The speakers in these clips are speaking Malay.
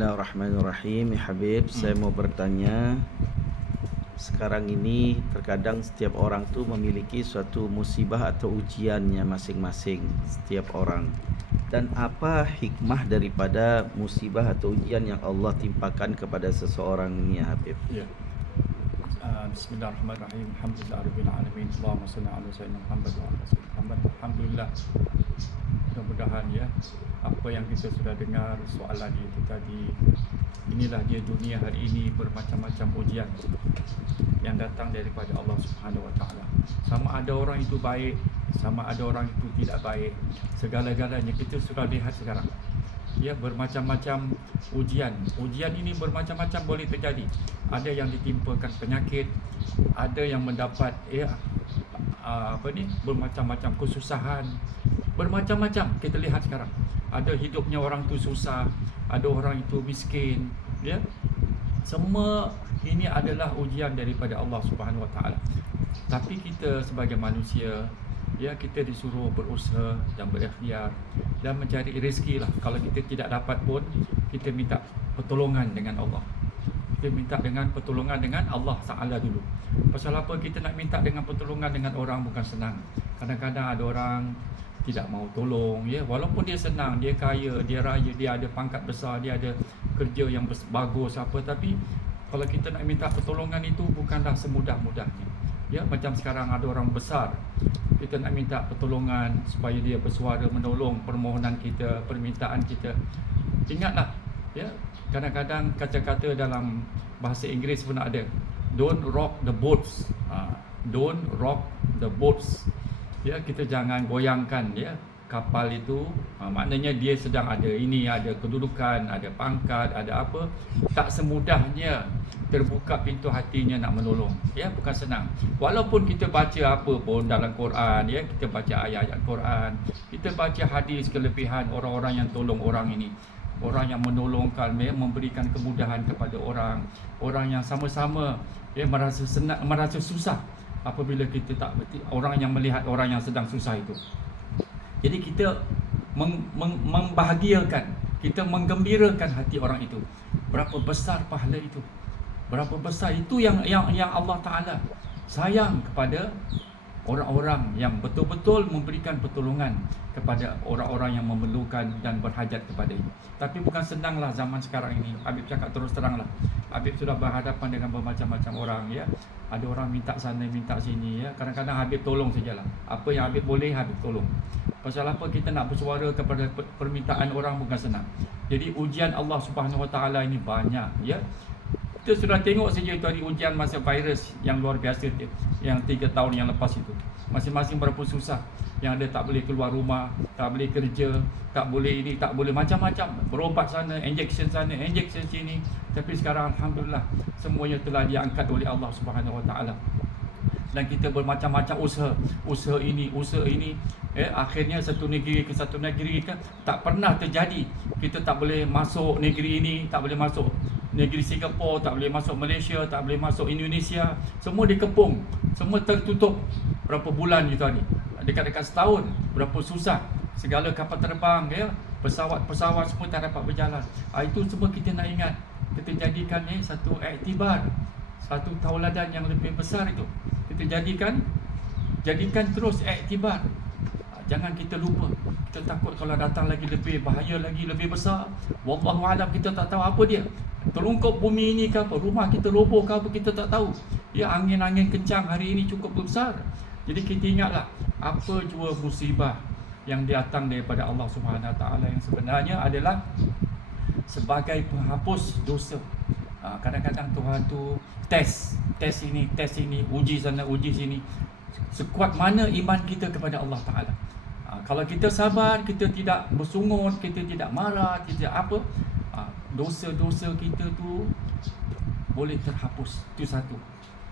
Bismillahirrahmanirrahim. Ya Habib, saya mau bertanya. Sekarang ini terkadang setiap orang tu memiliki suatu musibah atau ujiannya masing-masing, setiap orang. Dan apa hikmah daripada musibah atau ujian yang Allah timpakan kepada seseorang ini, ya Habib? Ya. Bismillahirrahmanirrahim. Alhamdulillahirabbil alamin. Allahumma shalli ala sayyidina Muhammad wa ala sayyidina Muhammad. Alhamdulillah. Mudah-mudahan ya, apa yang kita sudah dengar soalan itu tadi, inilah dia dunia hari ini, bermacam-macam ujian yang datang daripada Allah Subhanahu Wa Taala. Sama ada orang itu baik, sama ada orang itu tidak baik. Segala-galanya kita sudah lihat sekarang. Ya, bermacam-macam ujian. Ujian ini bermacam-macam boleh terjadi. Ada yang ditimpakan penyakit, ada yang mendapat bermacam-macam kesusahan. Bermacam-macam kita lihat sekarang. Ada hidupnya orang tu susah, ada orang itu miskin, ya. Semua ini adalah ujian daripada Allah Subhanahu Wa Taala. Tapi kita sebagai manusia, ya, kita disuruh berusaha dan berikhtiar dan mencari rezeki lah. Kalau kita tidak dapat pun, kita minta pertolongan dengan Allah. Kita minta dengan pertolongan dengan Allah Ta'ala dulu. Pasal apa kita nak minta dengan pertolongan dengan orang bukan senang. Kadang-kadang ada orang tidak mau tolong, ya, walaupun dia senang, dia kaya, dia raya, dia ada pangkat besar, dia ada kerja yang bagus apa, tapi kalau kita nak minta pertolongan itu bukanlah semudah-mudahnya. Ya, macam sekarang ada orang besar, kita nak minta pertolongan supaya dia bersuara menolong permohonan kita, permintaan kita. Ingatlah, ya, kadang-kadang kata-kata dalam bahasa Inggeris pun ada, don't rock the boats. Don't rock the boats. Ya, kita jangan goyangkan, ya, kapal itu. Maknanya dia sedang ada ini, ada kedudukan, ada pangkat, ada apa. Tak semudahnya terbuka pintu hatinya nak menolong, ya, bukan senang. Walaupun kita baca apa pun dalam Quran, ya, kita baca ayat-ayat Quran, kita baca hadis kelebihan orang-orang yang tolong orang ini, orang yang menolongkan, ya, memberikan kemudahan kepada orang, orang yang sama-sama, ya, merasa senang, merasa susah apabila kita tak orang yang melihat orang yang sedang susah itu. Jadi kita membahagiakan, kita menggembirakan hati orang itu. Berapa besar pahala itu, berapa besar itu yang Allah Ta'ala sayang kepada orang-orang yang betul-betul memberikan pertolongan kepada orang-orang yang memerlukan dan berhajat kepadanya. Tapi bukan senanglah zaman sekarang ini. Habib cakap terus teranglah, Habib sudah berhadapan dengan bermacam-macam orang, ya. Ada orang minta sana, minta sini, ya. Kadang-kadang Habib tolong sajalah. Apa yang Habib boleh, Habib tolong. Pasal apa kita nak bersuara kepada permintaan orang bukan senang. Jadi ujian Allah Subhanahu Wa Taala ini banyak, ya. Kita sudah tengok saja itu hari ujian masa virus yang luar biasa, yang 3 tahun yang lepas itu. Masing-masing berapa susah. Yang ada tak boleh keluar rumah, tak boleh kerja, tak boleh ini, tak boleh macam-macam. Berobat sana, injection sana, injection sini. Tapi sekarang Alhamdulillah semuanya telah diangkat oleh Allah Subhanahu Wa Taala. Dan kita bermacam-macam usaha ini, akhirnya satu negeri ke satu negeri kan tak pernah terjadi. Kita tak boleh masuk negeri ini, tak boleh masuk negeri Singapura, tak boleh masuk Malaysia, tak boleh masuk Indonesia. Semua dikepung, semua tertutup. Berapa bulan itu tadi, dekat-dekat setahun. Berapa susah, segala kapal terbang, ya, pesawat-pesawat semua tak dapat berjalan. Itu semua kita nak ingat, kita jadikan satu iktibar, satu tauladan yang lebih besar itu. Kita jadikan terus iktibar. Jangan kita lupa. Kita takut kalau datang lagi lebih bahaya, lagi lebih besar. Wallahu alam, kita tak tahu apa dia. Terungkup bumi ini ke apa, rumah kita roboh ke apa, kita tak tahu. Ya, angin-angin kencang hari ini cukup besar. Jadi kita ingatlah, apa jua musibah yang datang daripada Allah Subhanahu Wa Taala yang sebenarnya adalah sebagai penghapus dosa. Kadang-kadang Tuhan tu test ini, uji sana, uji sini. Sekuat mana iman kita kepada Allah Ta'ala. Kalau kita sabar, kita tidak bersungut, kita tidak marah, tidak apa, dosa-dosa kita tu boleh terhapus. Itu satu.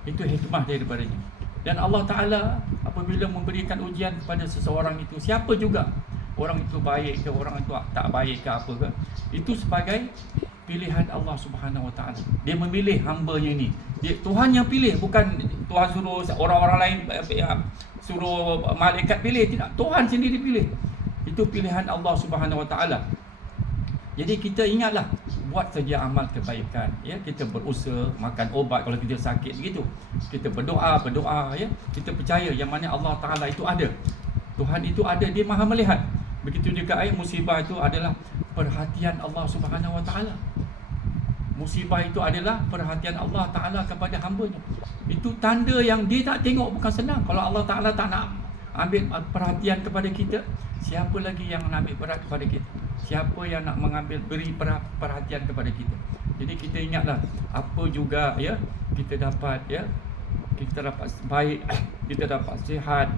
Itu hikmah daripadanya. Dan Allah Ta'ala apabila memberikan ujian kepada seseorang itu, siapa juga, orang itu baik ke, orang itu tak baik ke apa ke, itu sebagai pilihan Allah Subhanahu Wa Taala. Dia memilih hamba-Nya ini. Tuhan yang pilih, bukan Tuhan suruh orang-orang lain, suruh malaikat pilih, tidak. Tuhan sendiri pilih. Itu pilihan Allah Subhanahu Wa Taala. Jadi kita ingatlah, buat buat saja amal kebaikan, ya, kita berusaha makan ubat kalau kita sakit begitu. Kita berdoa ya. Kita percaya yang mana Allah Taala itu ada. Tuhan itu ada, dia Maha melihat. Begitu juga musibah itu adalah perhatian Allah Subhanahu Wa Taala. Musibah itu adalah perhatian Allah Taala kepada hamba-Nya. Itu tanda yang dia tak tengok, bukan senang. Kalau Allah Taala tak nak ambil perhatian kepada kita, siapa lagi yang nak ambil perhatian kepada kita? Siapa yang nak beri perhatian kepada kita? Jadi kita ingatlah apa juga, ya, kita dapat, ya, kita dapat baik, kita dapat sihat,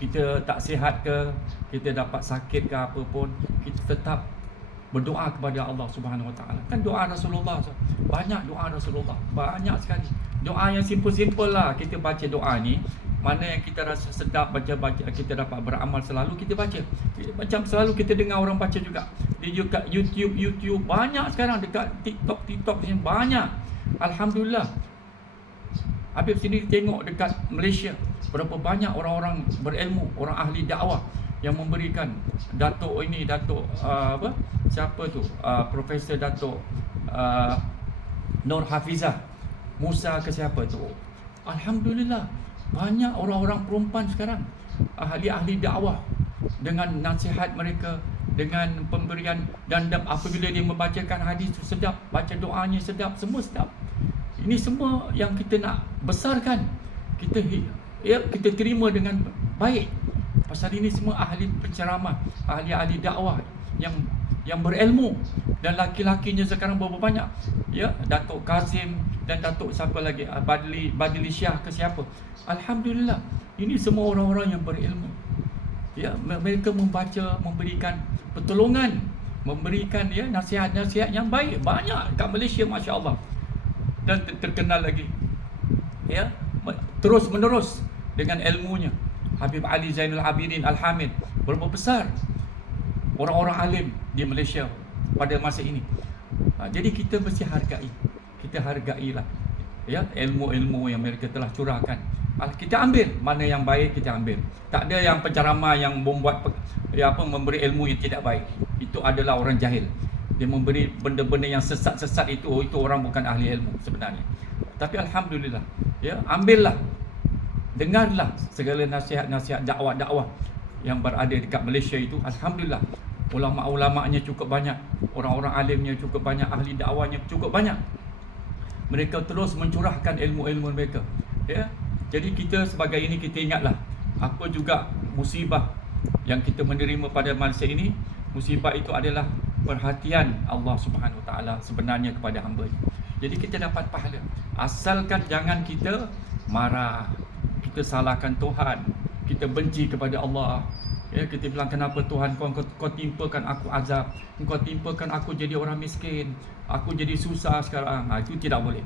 kita tak sihat ke, kita dapat sakit ke apa pun, kita tetap berdoa kepada Allah Subhanahu Wa Taala. Kan doa Rasulullah, banyak doa Rasulullah, banyak sekali. Doa yang simple-simple lah, kita baca doa ni, mana yang kita rasa sedap baca, kita dapat beramal selalu kita baca. Macam selalu kita dengar orang baca juga. Di dekat YouTube banyak sekarang, dekat TikTok ni banyak. Alhamdulillah. Habib sini tengok dekat Malaysia berapa banyak orang-orang berilmu, orang ahli dakwah yang memberikan. Datuk siapa tu, Profesor Datuk Nur Hafizah Musa ke siapa tu. Alhamdulillah, banyak orang-orang perempuan sekarang ahli-ahli dakwah, dengan nasihat mereka, dengan pemberian, dan apabila dia membacakan hadis tu sedap, baca doanya sedap, semua sedap. Ini semua yang kita nak besarkan, kita terima dengan baik. Pasal ini semua ahli penceramah, ahli-ahli dakwah yang berilmu, dan laki-lakinya sekarang berapa banyak, ya, Datuk Kazim dan Datuk siapa lagi, Badli Syah ke siapa. Alhamdulillah, ini semua orang-orang yang berilmu, ya, mereka membaca, memberikan pertolongan, memberikan, ya, nasihat-nasihat yang baik, banyak kat Malaysia, masya-Allah. Dan terkenal lagi, ya, terus menerus dengan ilmunya. Habib Ali Zainul Abidin Al-Hamid, berapa besar orang-orang alim di Malaysia pada masa ini. Jadi kita mesti hargailah, ya, ilmu-ilmu yang mereka telah curahkan. Kita ambil mana yang baik, kita ambil. Tak ada yang penceramah yang membuat memberi ilmu yang tidak baik. Itu adalah orang jahil. Dia memberi benda-benda yang sesat-sesat, itu orang bukan ahli ilmu sebenarnya. Tapi alhamdulillah, ya, ambillah, dengarlah segala nasihat-nasihat dakwah-dakwah yang berada dekat Malaysia itu. Alhamdulillah, ulama-ulamanya cukup banyak, orang-orang alimnya cukup banyak, ahli dakwahnya cukup banyak. Mereka terus mencurahkan ilmu-ilmu mereka, ya. Jadi kita sebagai ini, kita ingatlah apa juga musibah yang kita menerima pada masa ini. Musibah itu adalah perhatian Allah Subhanahu Wa Taala sebenarnya kepada hamba-Nya. Jadi kita dapat pahala, asalkan jangan kita marah, kita salahkan Tuhan, kita benci kepada Allah, ya, kita bilang kenapa Tuhan kau timpakan aku azab, kau timpakan aku jadi orang miskin, aku jadi susah sekarang. Itu tidak boleh.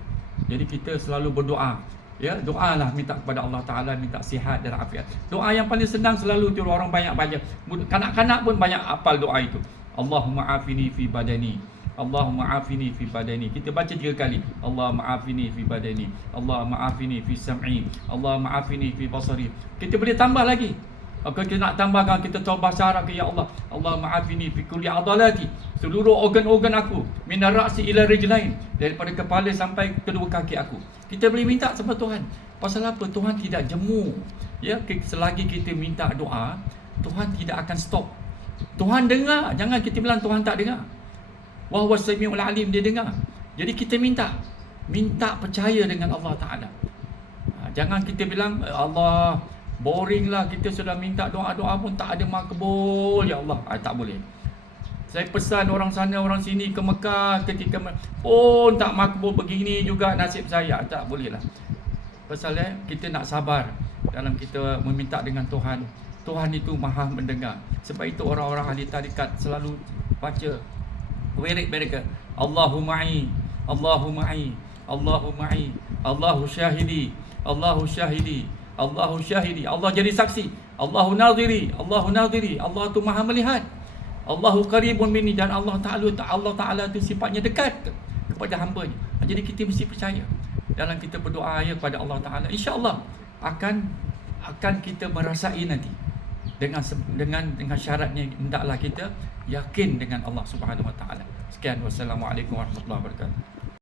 Jadi kita selalu berdoa, ya, doalah, minta kepada Allah Taala, minta sihat dan afiat. Doa yang paling senang selalu tu orang banyak baca, kanak-kanak pun banyak hafal doa itu. Allahumma afini fi badani, Allahumma afini fi badani. Kita baca 3 kali. Allahumma afini fi badani, Allahumma afini fi sam'i, Allahumma afini fi basari. Kita boleh tambah lagi. Kalau kita nak tambahkan, kita taubat syarat ke, ya Allah, Allahumma afini fi kulli adalati, seluruh organ-organ aku, minar ra'si ila rijlain, daripada kepala sampai kedua kaki aku. Kita boleh minta sama Tuhan. Pasal apa? Tuhan tidak jemu, ya. Selagi kita minta doa, Tuhan tidak akan stop. Tuhan dengar. Jangan kita bilang Tuhan tak dengar. Wa huwas samiul alim, dia dengar. Jadi kita minta percaya dengan Allah Taala. Jangan kita bilang Allah boring lah, kita sudah minta doa-doa pun tak ada makbul, ya Allah. Tak boleh. Saya pesan orang sana orang sini ke Mekah, ketika pun tak makbul, begini juga nasib saya. Tak boleh lah. Pasal kita nak sabar dalam kita meminta dengan Tuhan. Tuhan itu maha mendengar. Sebab itu orang-orang ahli tarikat selalu baca wirid mereka, Allahuma'i, Allahuma'i, Allahuma'i, Allahu syahidi, Allahu syahidi, Allahu syahidi. Allah jadi saksi. Allahu nadhiri, Allahu nadhiri. Allah tu maha melihat. Allahu qaribun minni, dan Allah Taala tu sifatnya dekat kepada hamba-Nya. Jadi kita mesti percaya dalam kita berdoa, ya, kepada Allah Taala. Insya-Allah akan kita merasai nanti dengan syaratnya, hendaklah kita yakin dengan Allah Subhanahu Wa Taala. Sekian, wassalamualaikum warahmatullahi wabarakatuh.